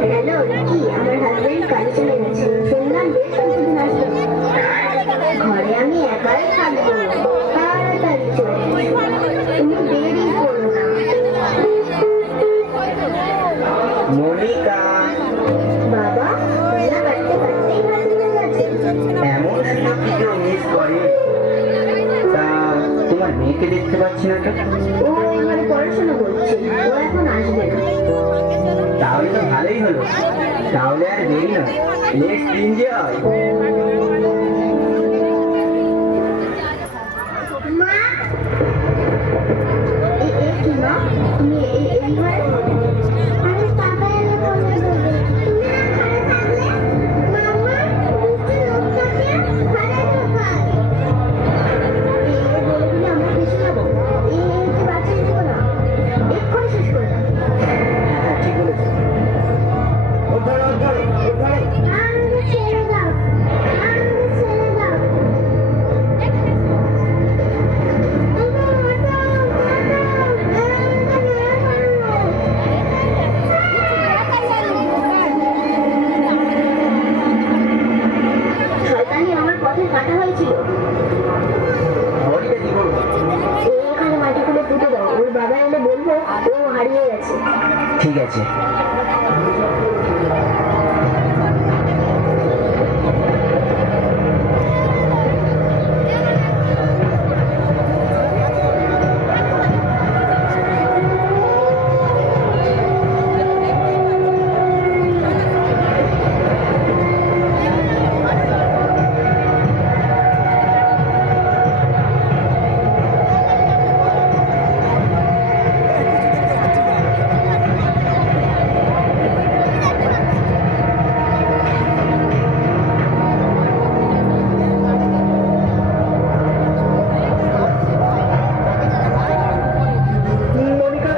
Hello কি আমার husband কাজে চলে গেছে, শুনলাম বেশ কিছুদিন আসবে। ঘরে আমি একাই থাকবো, তাড়াতাড়ি চলে এসো। তুমি দেরি করো না। মনিকা, বাবা রান্না কাটতে কাটতেই হাত ধরে গেছে। এমন সুযোগ কি কেউ মিস করে? তা তোমার মেয়েকে দেখতে পাচ্ছি না তো। ও এখানে পড়াশোনা করছে, ও এখন আসবে না। তাহলে তো ভালোই হলো, তাহলে আর দেরি নয়, লেটস এনজয়। মা কি মা, তুমি এই ঘরে? আরে পাপা এলে বলে দেবে, তুমি না ঘরে থাকলে মামা বুঝতে লোক থাকে ঘরে ঢোকায়। বলে দিলে আমরা বেশি যাবো, এই যে বাচ্চা নিবো না, এক্ষুনি শেষ করে দাও। হ্যাঁ ঠিক বলেছো। ও ধরো ধরো ধরো। আমাকে ছেড়ে দাও, আমাকে ছেড়ে দাও। শয়তানি আমার পথে কাটা হয়েছিল। বডিটা কি করবো? এখানে মাটি খুলে পুঁতে দাও, ওর বাবা এলে বলবো ও হারিয়ে গেছে। ঠিক আছে। মনিকা,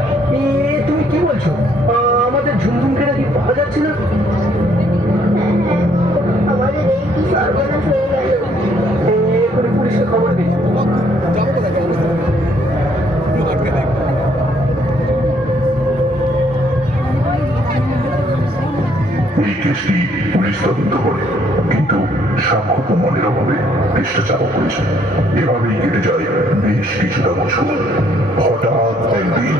তুমি কি বলছো? আমাদের ঝুমঝুমকে নাকি পাওয়া যাচ্ছে না? আমাদের এই কি সর্বনাশ হয়ে গেল। এক্ষুনি পুলিশকে খবর দিই। এই কেসটি পুলিশ তদন্ত করে, কিন্তু সাক্ষ্য প্রমাণের অভাবে কেসটা চাপা পড়েছে। এভাবেই কেটে যায় বেশ কিছুটা বছর। হঠাৎ একদিন